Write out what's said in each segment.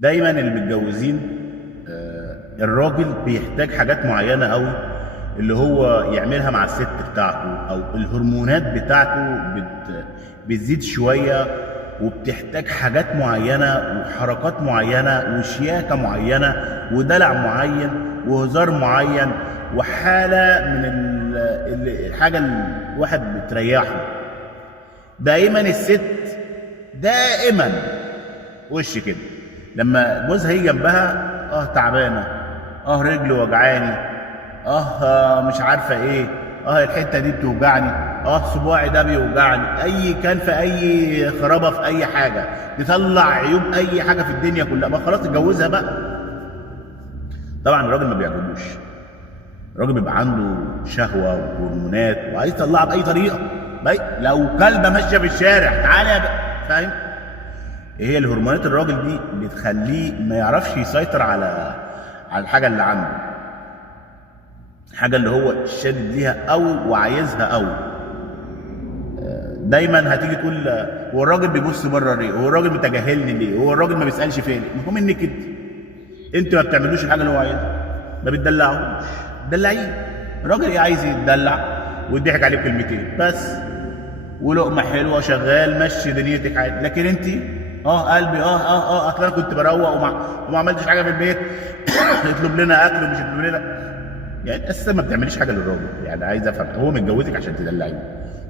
دايما اللي متجوزين الراجل بيحتاج حاجات معينه قوي اللي هو يعملها مع الست بتاعته، او الهرمونات بتاعته بتزيد شويه، وبتحتاج حاجات معينه وحركات معينه وشياكه معينه ودلع معين وهزار معين وحاله من الحاجه اللي الواحد بتريحه. دائما الست دائما وش كده لما جوزها يجي جنبها، تعبانه، رجلي وجعاني، مش عارفه ايه، الحته دي بتوجعني، صباعي ده بيوجعني، اي كان في اي خرابه في اي حاجه تطلع عيوب اي حاجه في الدنيا كلها، ما خلاص اتجوزها بقى. طبعا الراجل ما بيعجبوش، الراجل بيبقى عنده شهوه وهرمونات وعايز يطلعها باي طريقه. لو كلبه ماشيه في الشارع تعالى بقى، فاهم؟ هي الهرمونات الراجل دي بتخليه ما يعرفش يسيطر على الحاجه اللي عنده، الحاجه اللي هو شادد ليها قوي وعايزها قوي. دايما هتيجي تقول هو الراجل بيبص بره ليه؟ هو الراجل متجاهلني ليه؟ هو الراجل ما بيسالش فين؟ المهم انك انت ما بتعملوش الحاجه اللي هو عايزها، ما بتدلعوش. دلعيه. الراجل ايه؟ عايز يتدلع ويضحك عليه بكلمتين بس، ولقمه حلوه شغال مشي دنيتك عادي. لكن انت قلبي اصل انا كنت بروق وما عملتش حاجه في البيت يطلب لنا اكل ومش يطلب لنا، يعني اساسا ما بتعمليش حاجه للراجل. يعني عايز افهم، هو متجوزك عشان تدلعيه؟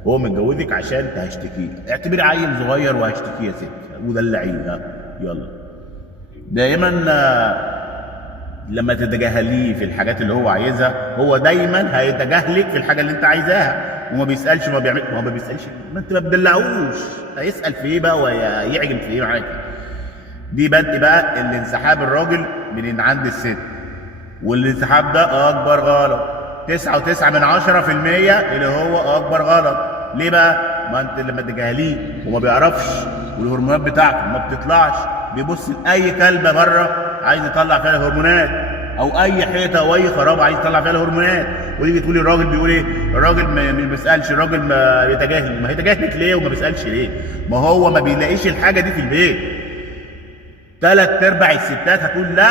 هو متجوزك عشان هشتكيه؟ اعتبري عيل صغير وهشتكيه يا ست ودلعيه. يلا. دايما لما تتجاهليه في الحاجات اللي هو عايزها، هو دايما هيتجاهلك في الحاجه اللي انت عايزاها، وما بيسالش وما بيعمل. ما بيسالش، ما انت ما بتدلعوش، هيسال في ايه بقى ويعجب في ايه معاك؟ دي بقى الانسحاب الراجل من عند الست، والانسحاب ده اكبر غلط. 9.9% اللي هو اكبر غلط. ليه بقى؟ ما انت لما تجاهليه وما بيعرفش والهرمونات بتاعته ما بتطلعش، بيبص لاي كلبه بره عايز يطلع فيها الهرمونات، او اي حيطه او اي خرابه عايز يطلع فيها الهرمونات، وتيجي تقولي الراجل بيقول ايه؟ الراجل ما بيسالش، الراجل ما يتجاهل. ما هيتجاهلك ليه وما بيسالش ليه؟ ما هو ما بيلاقيش الحاجه دي في البيت. 3/4 الستات هتقول لا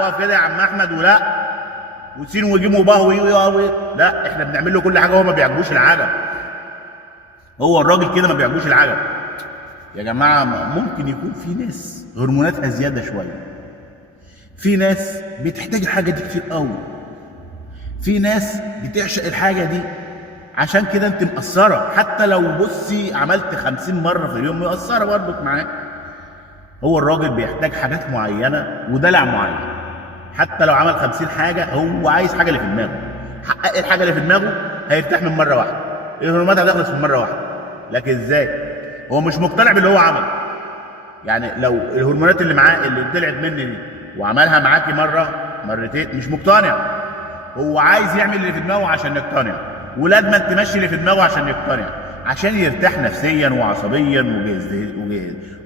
اقف كده يا عم احمد، ولا وسين وجيم وباه لا، احنا بنعمل له كل حاجه، هو ما بيعجبوش العجب. هو الراجل كده ما بيعجبوش العجب. يا جماعه ممكن يكون في ناس هرموناتها زياده شويه، في ناس بتحتاج الحاجه دي كتير قوي، في ناس بتعشق الحاجه دي، عشان كده انت مقصره. حتى لو بصي عملت 50 مره في اليوم مقصره برضك معاه. هو الراجل بيحتاج حاجات معينه ودلع معين. حتى لو عمل 50 حاجه هو عايز حاجه اللي في دماغه. حقق الحاجه اللي في دماغه هيرتاح من مره واحده، الهرمونات هتخلص من مره واحده. لكن ازاي؟ هو مش مقتنع باللي هو عمله. يعني لو الهرمونات اللي معاه اللي طلعت مني دي وعملها معاكي مره مرتين مش مقتنع، هو عايز يعمل اللي في دماغه عشان يقتنع، ولازم تمشي اللي في دماغه عشان يقتنع، عشان يرتاح نفسيا وعصبيا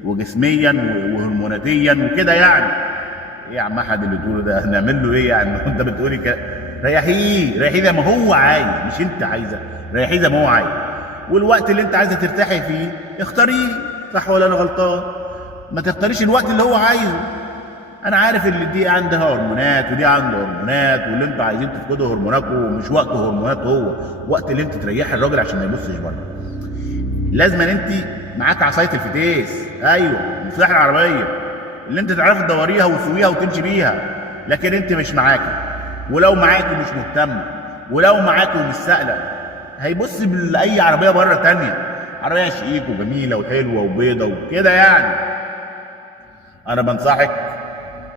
وجسميا وهرموناتيا وكده. يعني ايه يا عم احمد اللي بتقوله ده؟ هنعمل له ايه يعني؟ انت بتقولي كده؟ ريحيه زي ما هو عايز، مش انت عايزه. ريحيه زي ما هو عايز، والوقت اللي انت عايزه ترتاحي فيه اختاريه. صح ولا انا غلطان؟ ما تختاريش الوقت اللي هو عايزه. انا عارف ان دي عندها هرمونات ودي عنده هرمونات، واللي انتوا عايزين تفقدوا هرموناتكم مش وقت هرمونات، هو وقت اللي انت تريحي الراجل عشان ما يبصش بره. لازم انت معاك عصايه الفتيس، ايوه، مفتاح العربيه اللي انت تعرفي تدوريها وتسويها وتمشي بيها. لكن انت مش معاكي، ولو معاكي مش مهتمه، ولو معاكي ومش سائله، هيبص لاي عربيه بره تانيه، عربيه شيك وجميله وحلوه وبيضه وكده. يعني انا بنصحك